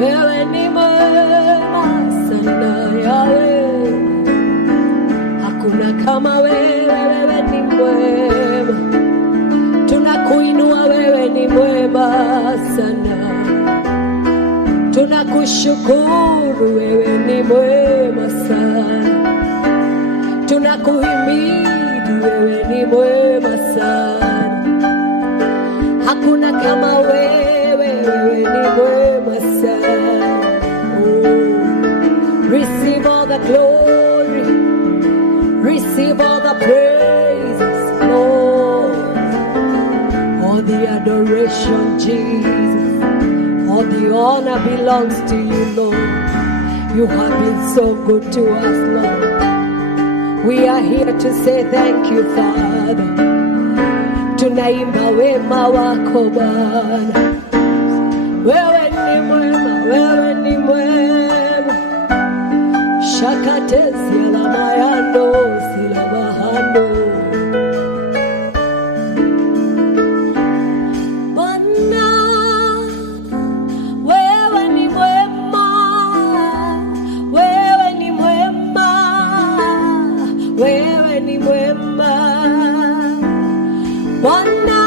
wewe ni mwema sana Yahweh, hakuna kama wewe, wewe ni mwema, tunakuinua wewe ni mwema sana, tunakushukuru wewe ni mwema sana, tunakuhimidi wewe ni mwema sana, hakuna kama wewe, wewe ni mwema sana. Receive all the glory, receive all the praises, Lord, all the adoration, Jesus, all the honor belongs to you, Lord. You have been so good to us, Lord. We are here to say thank you, Father. Tunaimba wema wako Bwana, wewe ni mwema, wewe ni mwema. Shakatezi alama yando sila bahando. Bwana, wewe ni mwema, wewe ni mwema, wewe ni mwema. Bwana,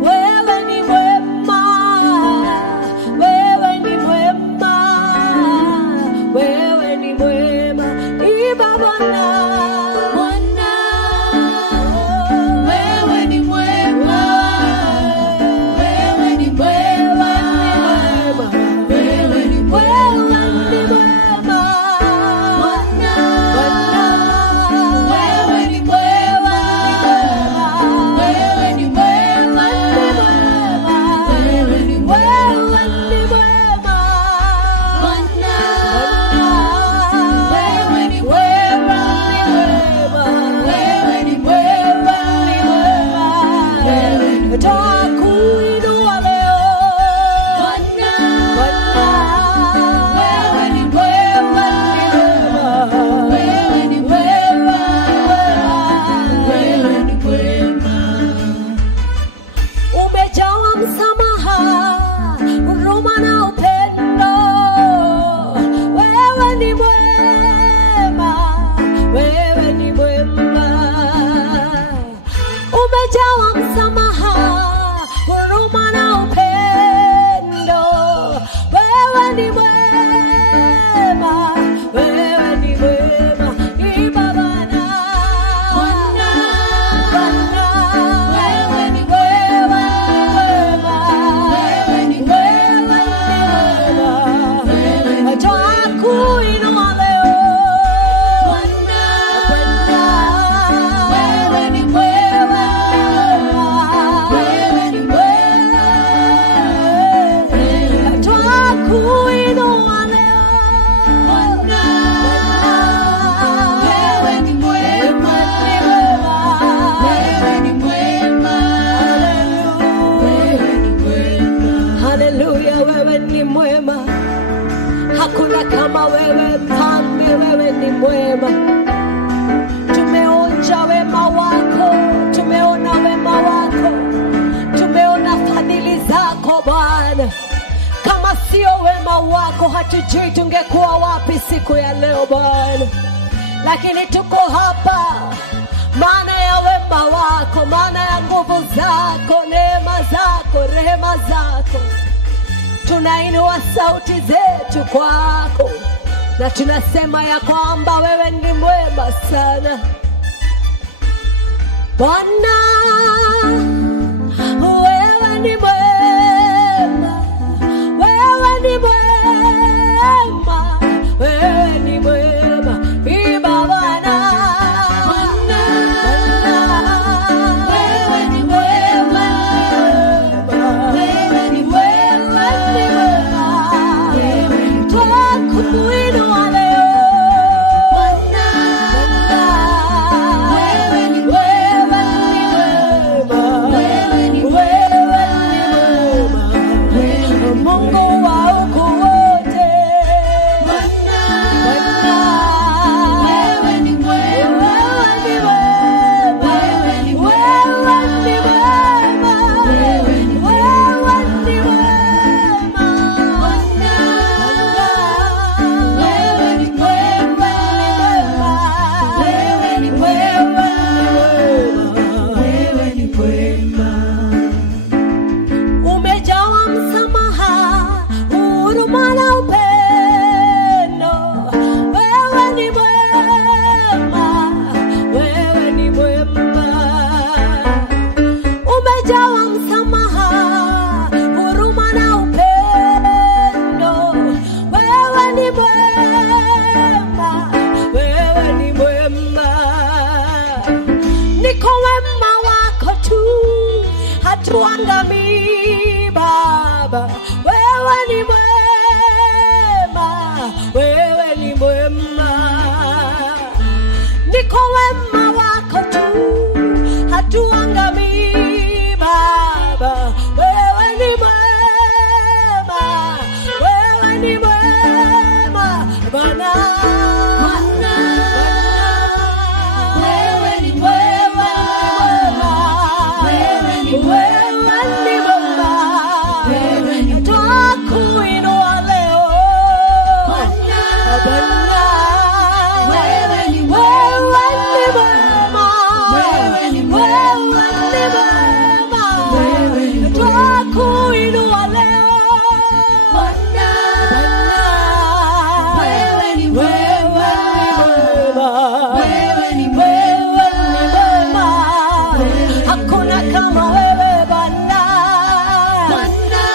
wewe ni mwema, wewe ni mwema, wewe ni mwema. Iba Bwana, Bwana, wewe ni mwema, wewe ni mwema, wewe ni mwema, Bwana, wewe ni mwema, wewe ni mwema, wewe ni mwema, Bwana, wewe ni mwema, wewe ni mwema, tutakuinua leo Bwana, wewe ni mwema, wewe ni mwema, wewe ni mwema. Umejawa msamaha, huruma na upendo, wewe ni mwema, wewe ni mwema. Umejawa msamaha, huruma na upendo, wewe ni mwema, wewe ni mwema. Iba Bwana, Bwana, wewe ni mwema, wewe ni mwema, tutakuinua leo Bwana, wewe ni mwema, wewe ni mwema, tutakuinua leo Bwana, wewe ni mwema, wewe ni mwema, wewe ni mwema. Haleluya, wewe ni mwema, hakuna kama wewe Mfalme, wewe ni mwema. Tumeonja wema wako, tumeona wema wako, tumeona fadhili zako Bwana. Kama sio wema wako, hatujui tungekuwa wapi siku ya leo Bwana, lakini tuko hapa maana ya wema wako, maana ya nguvu zako, neema zako, rehema zako. Tunainua sauti zetu kwako na tunasema ya kwamba wewe ni mwema sana Bwana, wewe ni mwema, wewe ni mwema, wewe ni mwema. Iba Bwana, wewe ni mwema, wewe ni mwema, twakuinua leo Bwana, wewe ni mwema, Baba, wewe ni mwema, wewe ni mwema. Ni kwa wema wako tu hatuangamii Baba, wewe ni mwema, wewe ni mwema Bwana.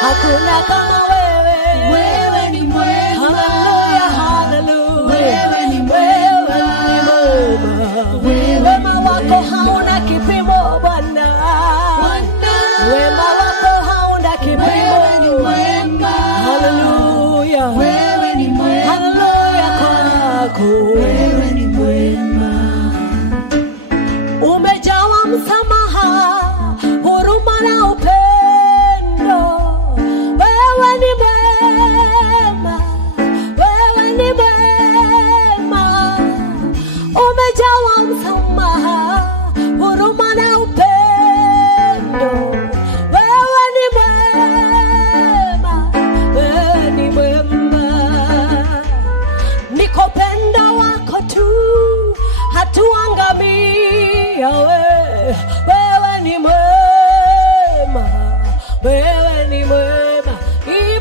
Hakuna kama wewe, wewe ni mwema. Haleluya, haleluya, wewe ni mwema, wema wako hauna kipimo Bwana, wema wako hauna kipimo. Haleluya, wewe ni mwema, haleluya kwako, wewe ni mwema. Umejawa msamaha, huruma na upendo. Wewe ni mwema, wewe ni mwema,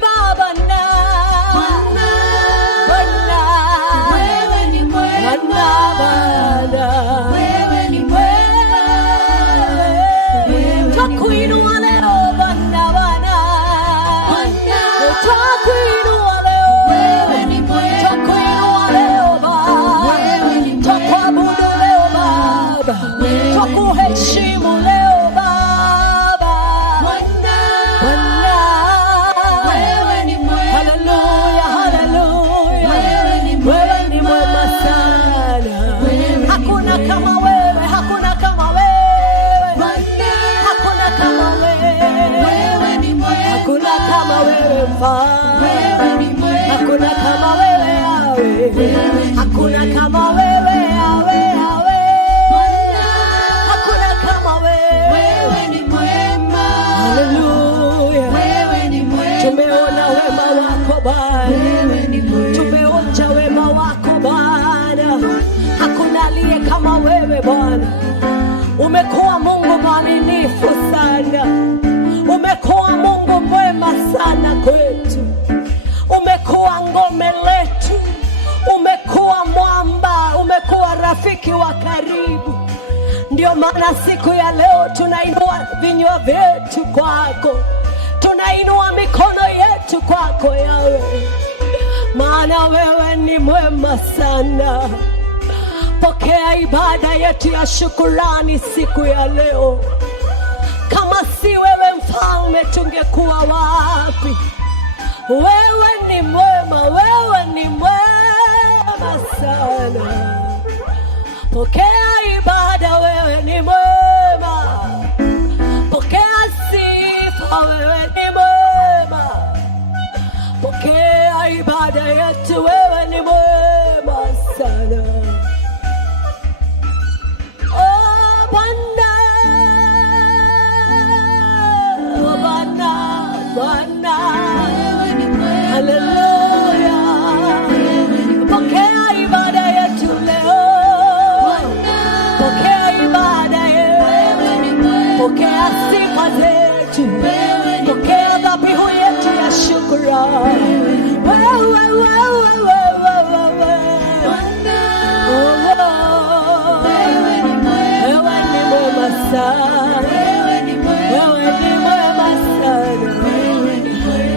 Baba na Bwana, wewe ni mwema Bwana, wewe ni mwema, twakuinua leo Bwana, twakuinua leo, wewe ni mwema, twakuinua leo Baba, wewe ni mwema, twakuabudu leo Baba, twakuheshimu leo Baba, Bwana, wewe ni mwema. Haleluya, haleluya, wewe ni mwema sana. Hakuna kama wewe, hakuna kama wewe, hakuna kama wewe, hakuna kama wewe Mfalme, hakuna kama wewe Yawe, hakuna kama wewe Yawe. Tumeona wema wako Bwana, tumeonja wema wako Bwana, hakuna aliye kama wewe Bwana. Umekuwa Mungu mwaminifu sana, umekuwa Mungu mwema sana kwetu, umekuwa ngome letu, umekuwa mwamba, umekuwa rafiki wa karibu. Ndio maana siku ya leo tunainua vinywa vyetu kwako, tunainua mikono yetu kwako Yawe, maana wewe ni mwema sana. Pokea ibada yetu ya shukrani siku ya leo. Kama si wewe Mfalme, tungekuwa wapi? Wewe ni mwema, wewe ni mwema sana. Pokea ibada, wewe ni mwema. Pokea sifa, wewe ni mwema. Pokea ibada yetu, wewe ni mwema sana. Oh Bwana, oh Bwana, Bwana, wewe ni mwema. Haleluya. Pokea ibada yetu leo. Pokea ibada yetu. Pokea sifa zetu. Pokea dhabihu yetu ya shukrani. Wewe ni mwema sana. Wewe ni mwema sana.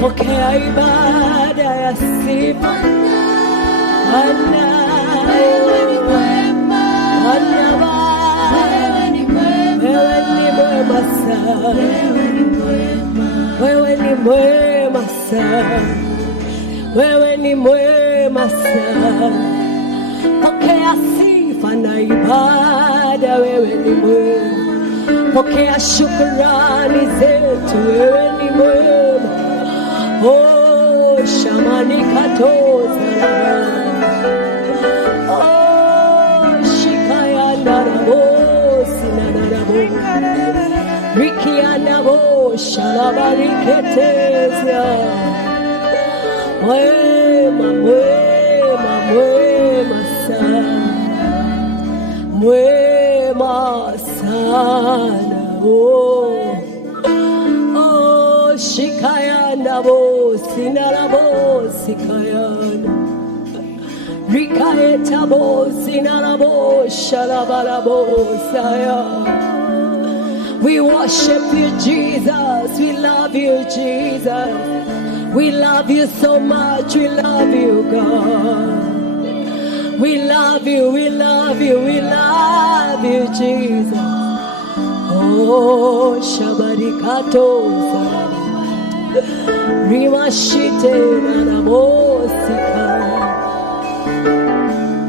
Pokea ibada ya sifa. Bwana, wewe ni mwema. Bwana, wewe ni mwema sana. Wewe ni mwema sana, wewe ni mwema sana. Pokea sifa na ibada, wewe ni mwema. Pokea shukrani zetu, wewe ni mwema. Oh, shamani katoza, oh, shikaya narabo, sinanarabo, rikia nabo, shalabariketezia. Mwema, mwema, mwema sana, mwema sana. Oh, oh, shikayana bo, sinarabo, sikayana, rikaeta bo, sinarabo, shalabarabo, saya. We worship you, Jesus. We love you, Jesus. We love you so much. We love you, God. We love you, we love you, we love you, Jesus. Oh, shabarikato, rimashite nanamosika.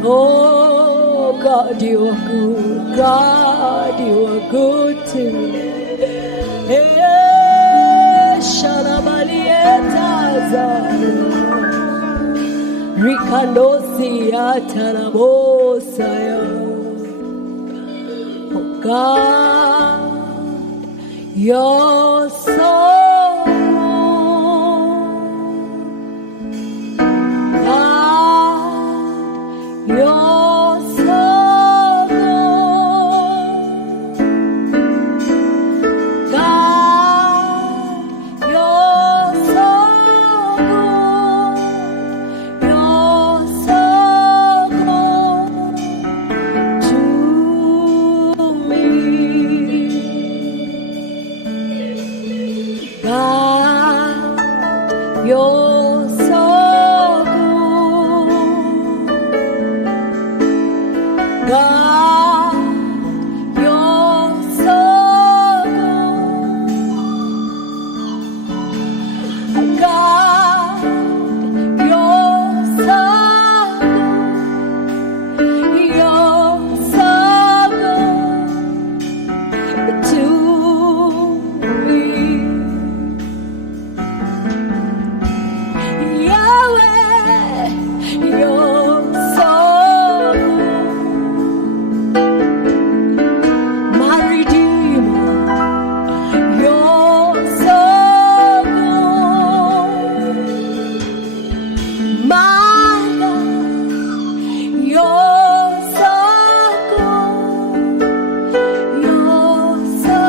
Oh, God, you are good. God, you are good to me. Hey, shalabalieta zara. Rikandosi atarabosaya. Oh God, you're so good. God, you're so good. God, you're so good. You're so good to me. God, you're so good. God, you're so good. God, you're so good. You're so good to me. Yahweh, you're so good. My Redeemer, you're so good. My God, you're so good. You're so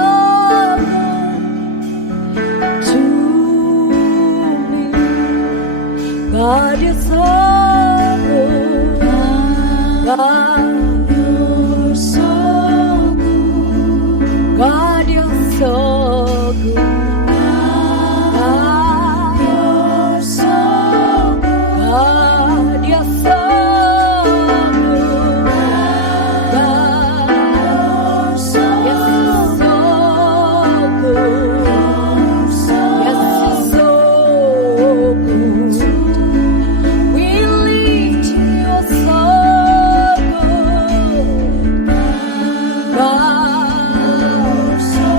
good to me. God, you're so good. God, you're so good. God, you're so good. God, you're so good. God, you're so good. God, you're so good. Yes, so good. We lift you so good. God, so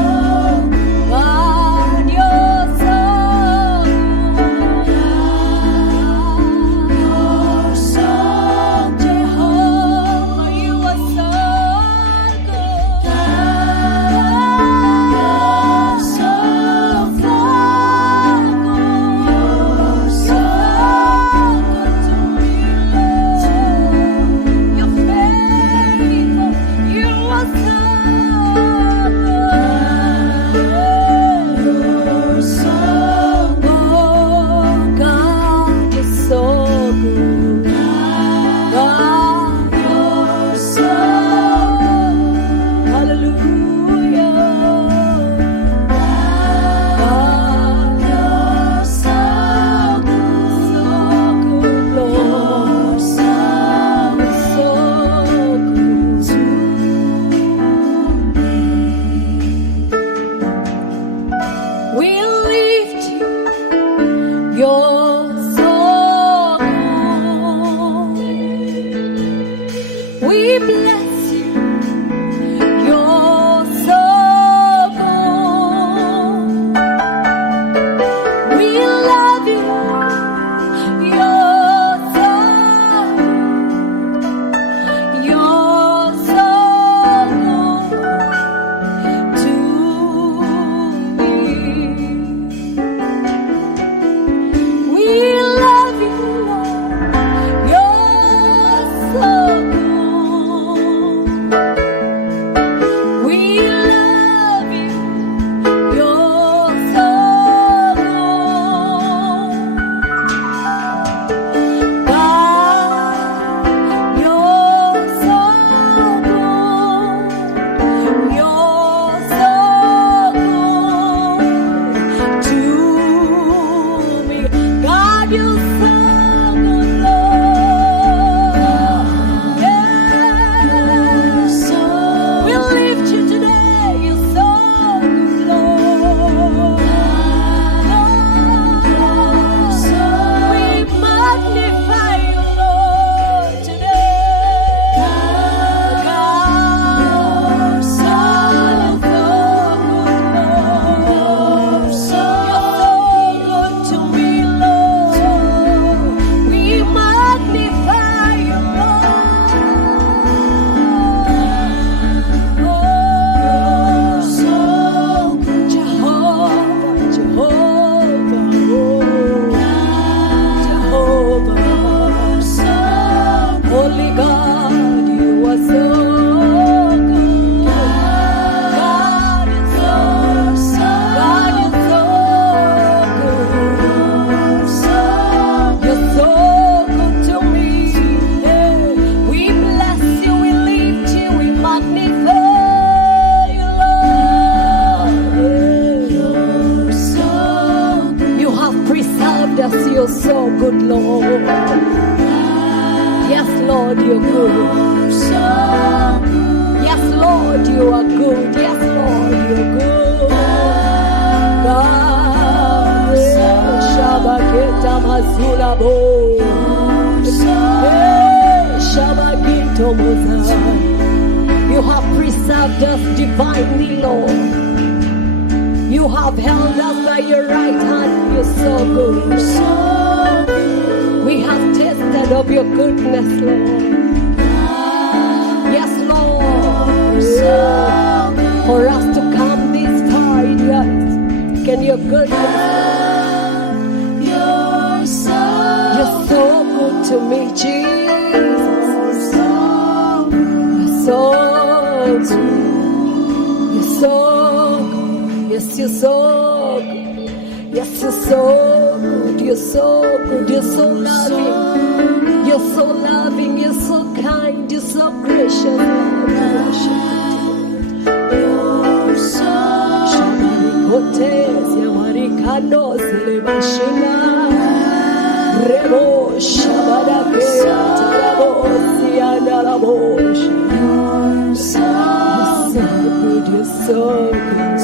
good, Lord. Yes, Lord, you're good. Yes, Lord, you are good. Yes, Lord, you're good. God, Shabaketa Mazulabo. Shabakito Moza. You have preserved us divinely, Lord. You have held us by your right hand. You're so good. We have tasted of your goodness, Lord. Yes, Lord. For us to come this far, yes. Can your goodness? You're so good to me, Jesus. You're so good. You're so good. Yes, you're so good. Yes, you're so good. You're so good. You're so loving. You're so loving. You're so kind. You're so gracious. You're so Shamarikotes, Yamarikanos, Levashina, Rebo, Shabarake, Tarabos, Yanarabos. You're so good.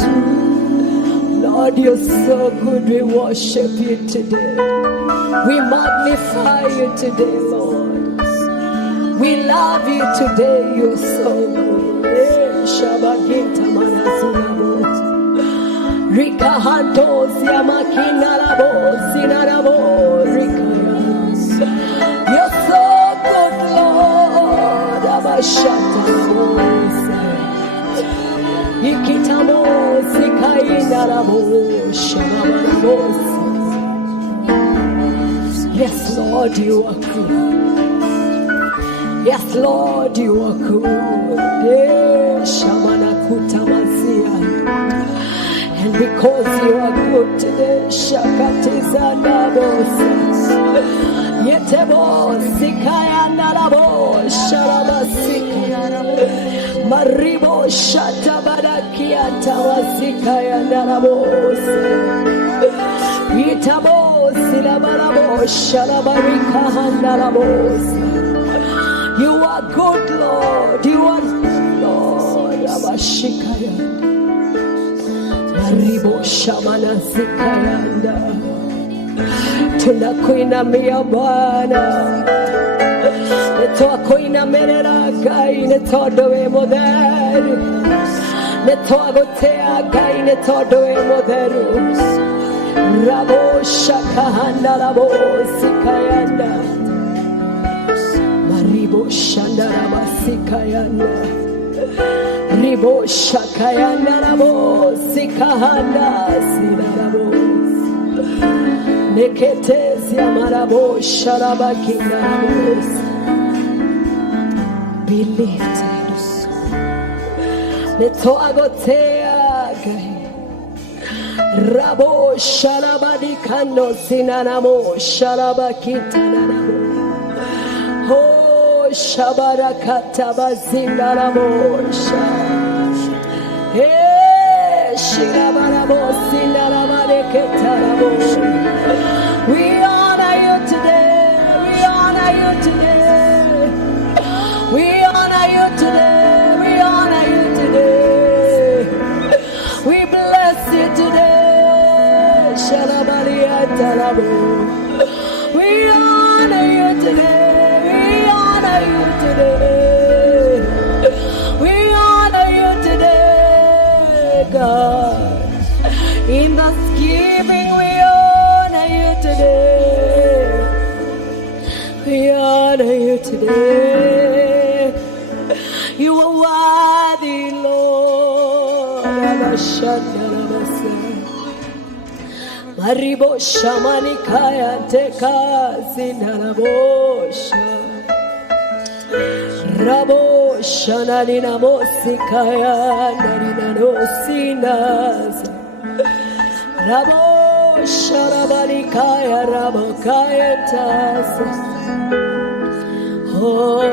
Lord, you're so good. We worship you today. We magnify you today, Lord. We love you today. You're so good. Shabagita Manazunabos. Rika Hantos, Yamakina Labos, Sinarabos, Rika. You're so good, Lord. Abashatabos. Ikitamos, Ikainarabos, Shamanabos. Yes, Lord, you are good. Yes, Lord, you are good. Shamanakuta Masia. And because you are good today, Shakatizanabos. Yetebos, Ikayanarabos, Sharabasika. Maribo Shatabarakia Tawasikayanarabos. Itabos, Ilabarabos, Shalabarika Handarabos. You are good, Lord. You are Lord. Abashikaya. Maribo Shamana Sikayanda. Tunakuinamia Bwana. Netoakuinamerera Gai. Netodoe Moderu. Netoagotea Gai. Netodoe Moderu. Rabo Shakahanda Rabo Sikayanda. Ribo Shandaraba Sikayanda. Ribo Shakayanda Rabo Sikahanda Sinarabo. Neketes Yamarabo Sharabakina Ramos. Be lifted. Netoagotea Gai. Rabo Sharabadikando Sinanamo Sharabakitanamo. Oh, Shabarakata Bazindarabosha. Hey, Shirabarabosindarabareketarabo. We honor you today. We honor you today. We honor you today. We honor you today. We bless you today. Sharabariatarabo. We honor you today. We honor you today, God. In thanksgiving, we honor you today. We honor you today. You are worthy, Lord. Maribo Shamanikaya Teka Sinarabosha. Rabo Shanarina Mosikaya Narina Nosinas. Rabo Sharabanikaya Rabakaya Tas. Oh,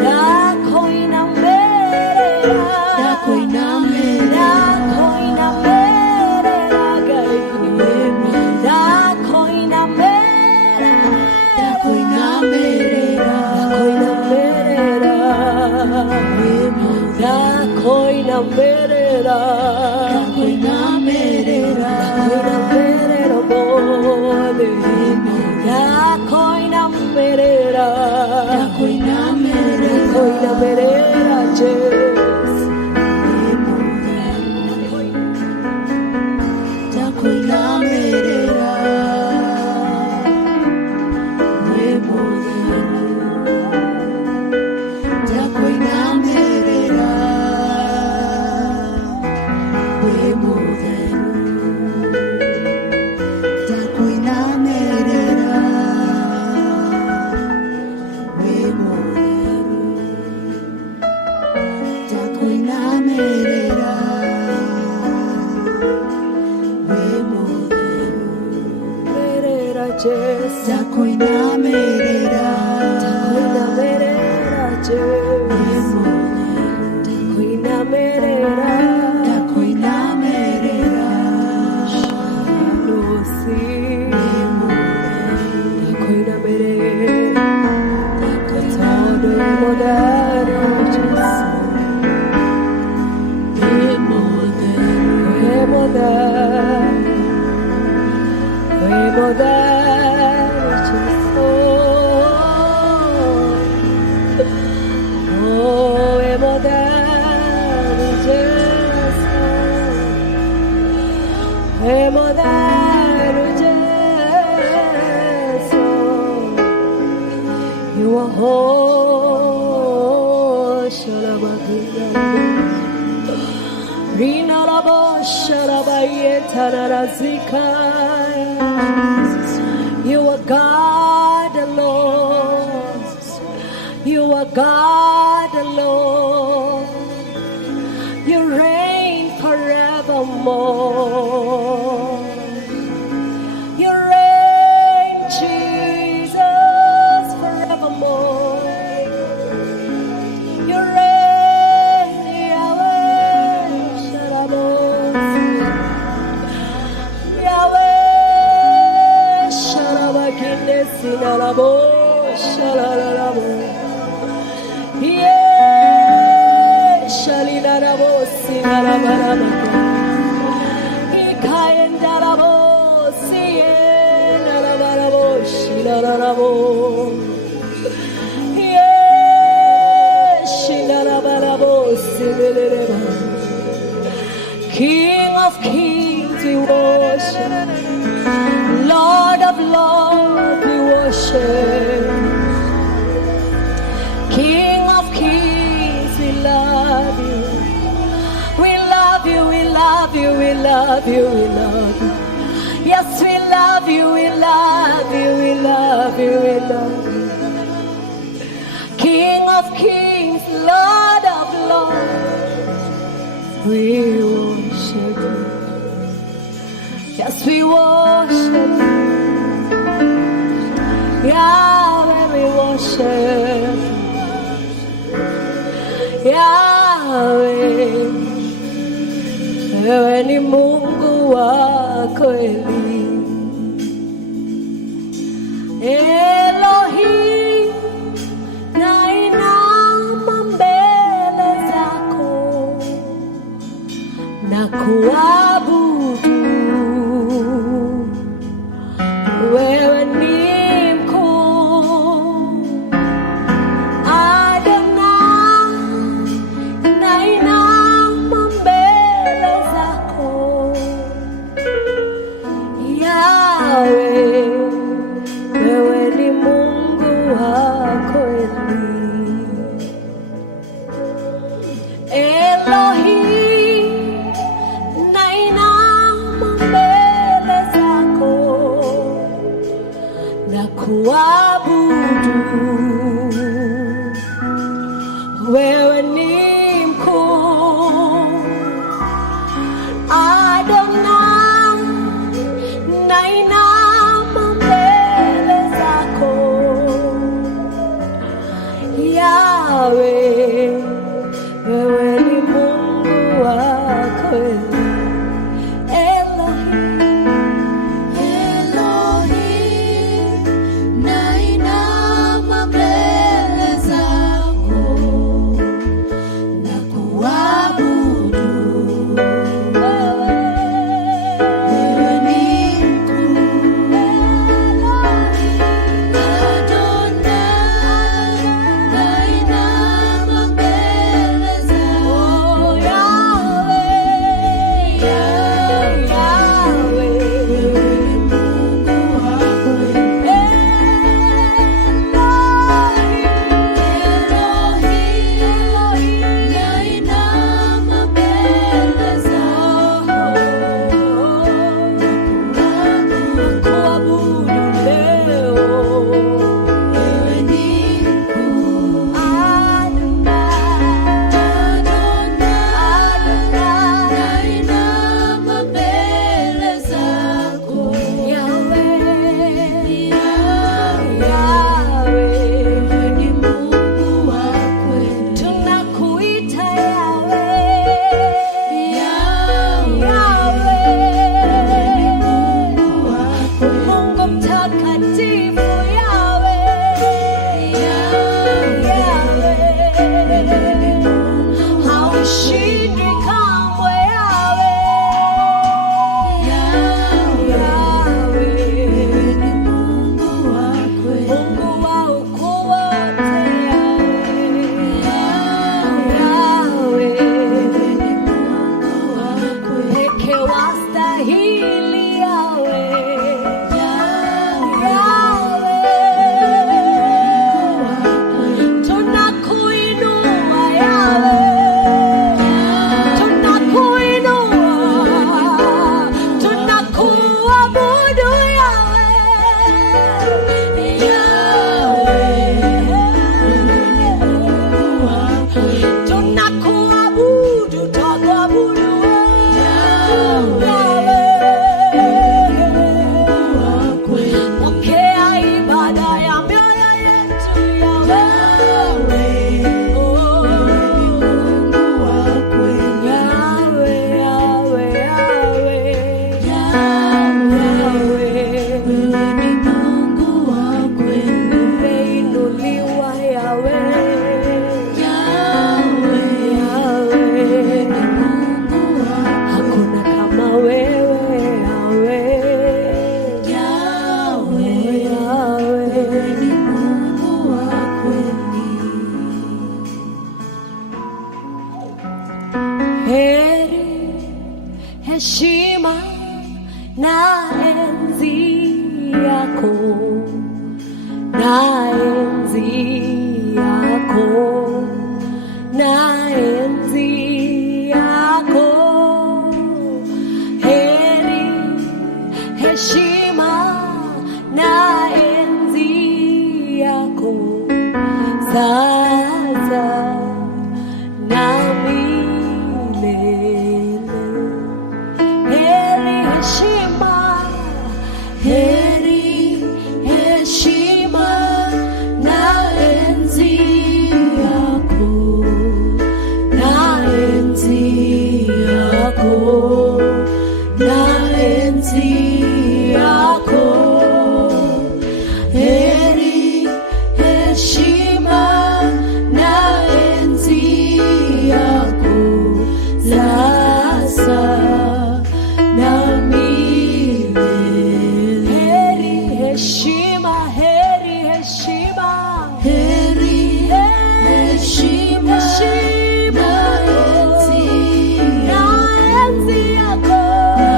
Da You are God alone. You are God alone. You reign forevermore. You reign, Jesus, forevermore. You reign, Yahweh, Shalom. Yahweh, Shalabakinde, Sinalabo, Shalalabo. Yeah, Shalinarabo, Sinalabarabo. Ikayendarabo, Sienalabarabo, Shilarabo. Yeah, Shilarabarabo, Sibileba. King of kings, we worship. Lord of lords, we worship. King of kings, we love you. We love you, we love you, we love you, we love you. Yes, we love you, we love you, we love you, we love you. King of kings, Lord of lords, we worship you. Yes, we worship you. Yahweh, we worship you. Yahweh, wewe ni Mungu wa kweli. Elohim, nainama mbele zako na kuabudu. Wewe ni mkuu. Adonai, nainama mbele zako. Yahweh, wewe ni Mungu wa kweli. Elohim, nainama mbele zako na kuabudu. Wewe ni mkuu. Adonai, nainama mbele zako. Yahweh, wewe ni Mungu wa kweli. Elohim, nainama mbele zako na kuabudu. Wewe ni mkuu. Adonai, nainama heshima na enzi yako, na enzi yako, na enzi yako. Heri, heshima na enzi yako sasa na milele. Heri, heshima, heri, heshima na enzi yako, na enzi yako, na enzi yako. Heri, heshima na enzi yako sasa na milele. Heri, heshima, heri, heshima, heri, heshima, heshima na enzi yako, na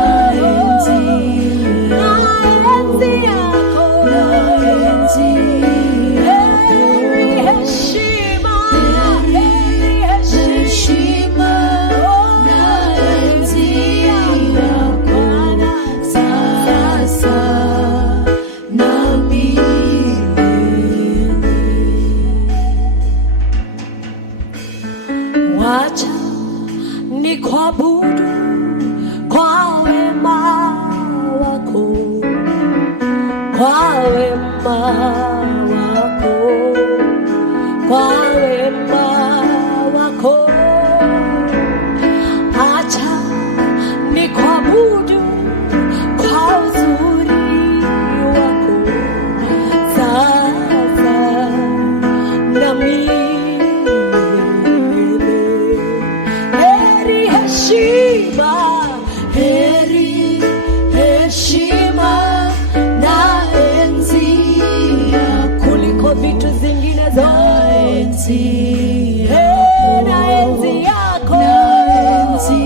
enzi yako, na enzi yako. Heri, heshima, heri, heshima na enzi yako sasa na milele. Wacha nikuabudu kwa wema wako, kwa wema wako, kwa wema wako. Acha nikuabudu kwa uzuri wako sasa na milele. Heri, heshima, heri, heshima na enzi yako kuliko vitu zingine zote. Na enzi yako, na enzi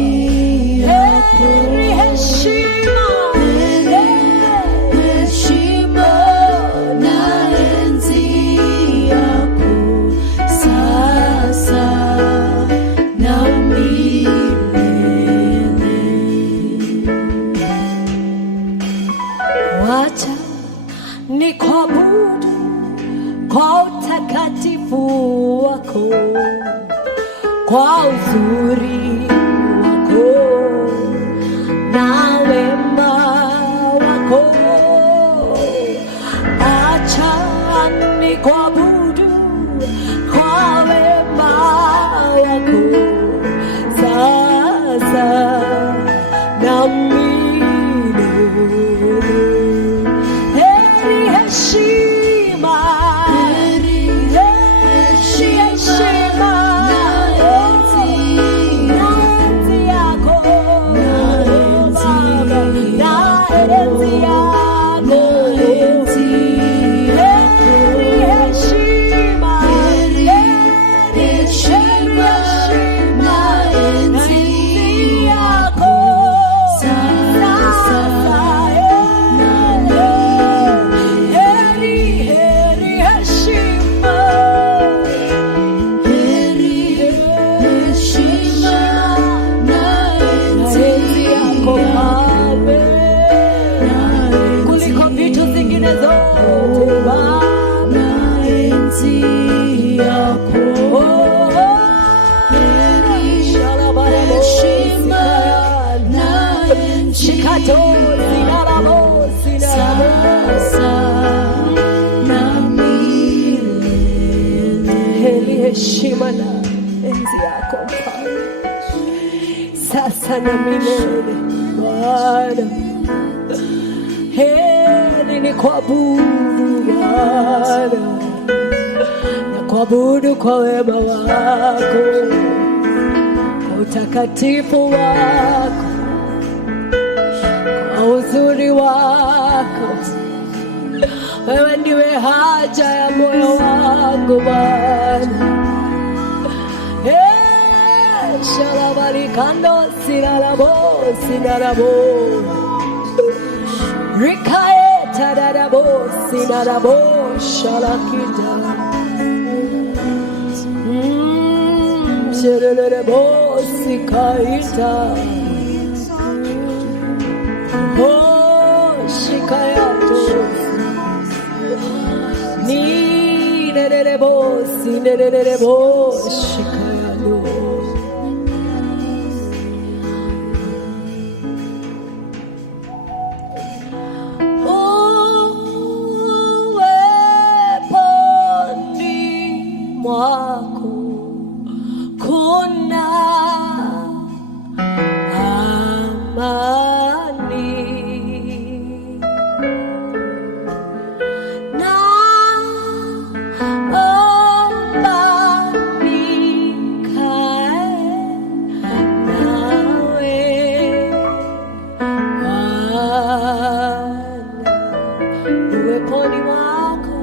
yako. Heri, heshima, heshima na enzi yako sasa na milele. Wacha nikuabudu kwa utakatifu wako, kwa uzuri wako na wema wako. Acha nikuabudu kwa wema wako sasa na milele. Heri, heshima, heri, heshima na enzi yako, na enzi yako. Heri, heshima, heri, heshima na enzi yako sasa na milele. Heri, heri, heshima, heri, heshima na enzi yako kuliko vitu zingine zote Baba, na enzi yako. Heri, heshima na enzi yako sasa na milele. Heri, heshima na enzi yako Mfalme sasa na milele Bwana. Heri nikuabudu Bwana, nakuabudu kwa wema wako, kwa utakatifu wako, kwa uzuri wako. Wewe ndiwe haja ya moyo wangu Bwana. Shalabarikando sinarabo sinarabo Rikaeta darabo sinarabo shalakita Shererebo sikaita Oh shikayato Ni nererebo sinererebo shikayalo mwako kuna amani na omba nikae nawe Bwana uweponi mwako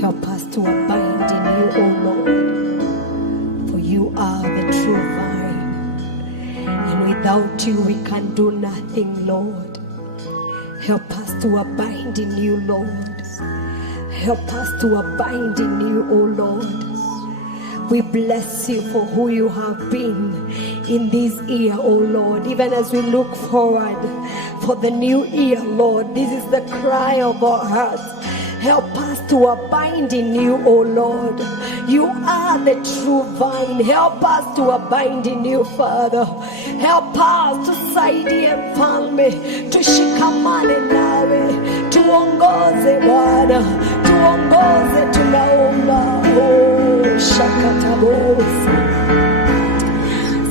Help us to abide in you, O Lord, for you are the true vine, and without you we can do nothing, Lord. Help us to abide in you, Lord. Help us to abide in you, O Lord. We bless you for who you have been in this year, O Lord, even as we look forward for the new year, Lord. This is the cry of our hearts. Help us to abide in you, O Lord. You are the true vine. Help us to abide in you, Father. Help us tusaidie Mfalme, tushikamane nawe, tuongoze Bwana, tuongoze, tunaomba. Shakatabosa.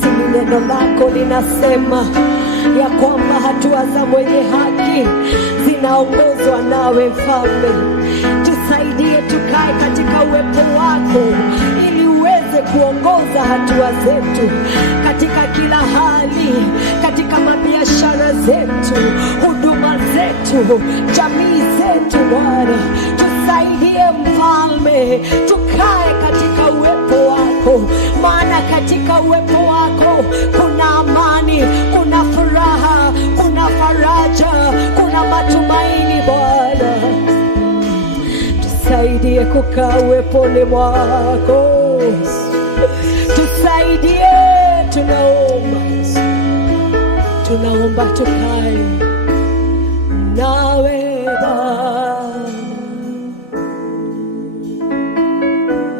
Si neno lako linasema ya kwamba hatua za mwenye haki zinaongozwa nawe, Mfalme. Tusaidie tukae katika uwepo wako ili uweze kuongoza hatua zetu katika kila hali, katika mabiashara zetu. jamii zetu Bwana, tusaidie Mfalme, tukae katika uwepo wako, maana katika uwepo wako kuna amani, kuna furaha, kuna faraja, kuna matumaini Bwana. Tusaidie kukaa uweponi mwako, tusaidie, tunaomba tukae nawe Bwana.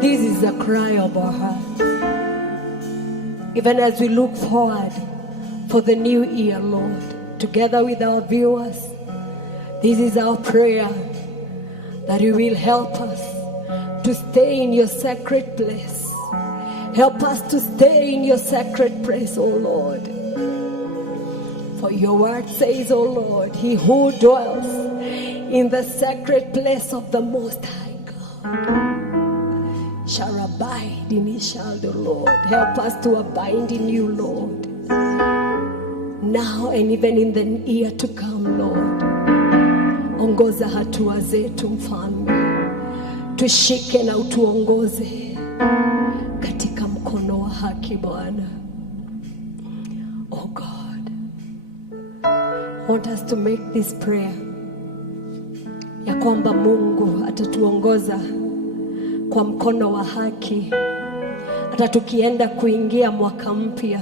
This is the cry of our heart, even as we look forward for the new year, Lord, together with our viewers. This is our prayer, that you will help us to stay in your sacred place. Help us to stay in your sacred place, O Lord. For your word says, O Lord, he who dwells in the sacred place of the Most High God shall abide in his shadow, Lord. Help us to abide in you, Lord, now and even in the year to come, Lord. Ongoza hatua zetu Mfalme, tushike na utuongoze katika mkono wa haki Bwana. Oh God, I want us to make this prayer ya kwamba Mungu atatuongoza kwa mkono wa haki hata tukienda kuingia mwaka mpya.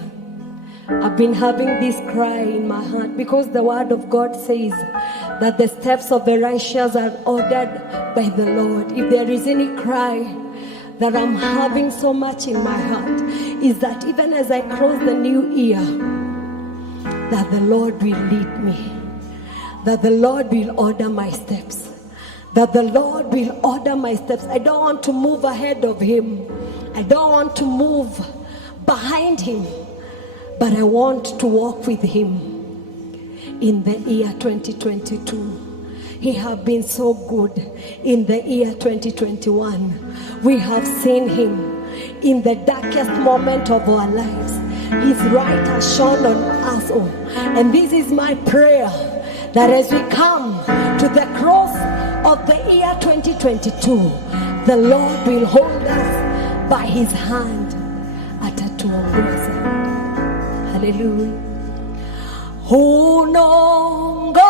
I've been having this cry in my heart because the word of God says that the steps of the righteous are ordered by the Lord. If there is any cry that I'm having so much in my heart, is that even as I cross the new year, that the Lord will lead me, that the Lord will order my steps, that the Lord will order my steps. I don't want to move ahead of him. I don't want to move behind him, but I want to walk with him in the year 2022. He has been so good in the year 2021. We have seen him in the darkest moment of our lives. His light has shone on us all. And this is my prayer, that as we come to the cross of the year 2022, the Lord will hold us by his hand. Atatuongoza. Hallelujah. Unongoza,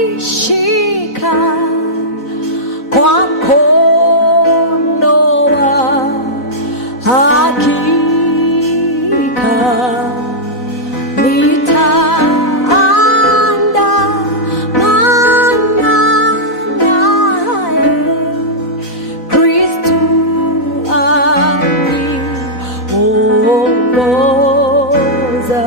unishika kwa mkono wa hakika, nitaandamana naye, Kristu aniongoza.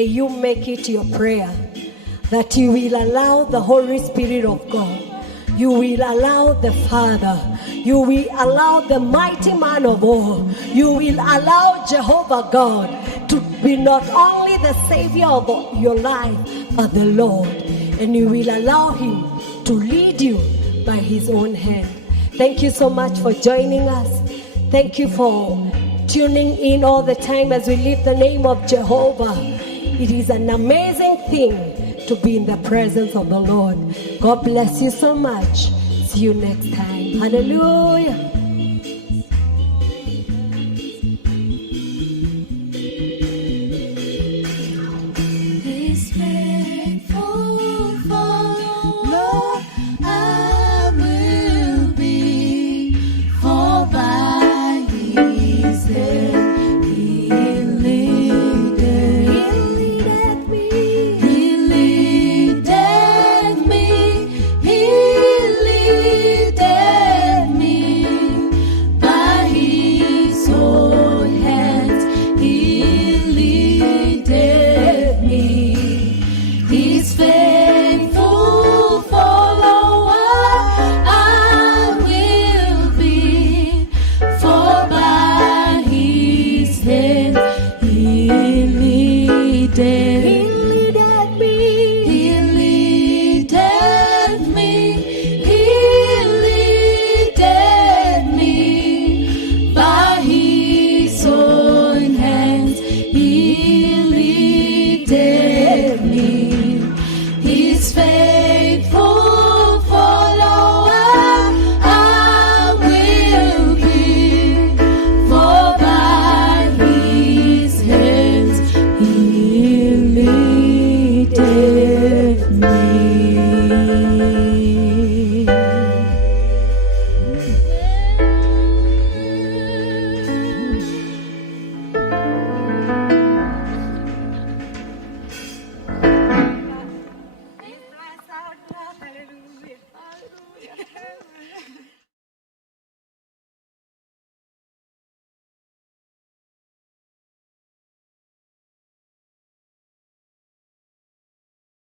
may you make it your prayer that you will allow the Holy Spirit of God, you will allow the Father, you will allow the mighty man of all, you will allow Jehovah God to be not only the Savior of your life, but the Lord. And you will allow Him to lead you by His own hand. Thank you so much for joining us. Thank you for tuning in all the time as we lift the name of Jehovah. It is an amazing thing to be in the presence of the Lord. God bless you so much. See you next time. Hallelujah.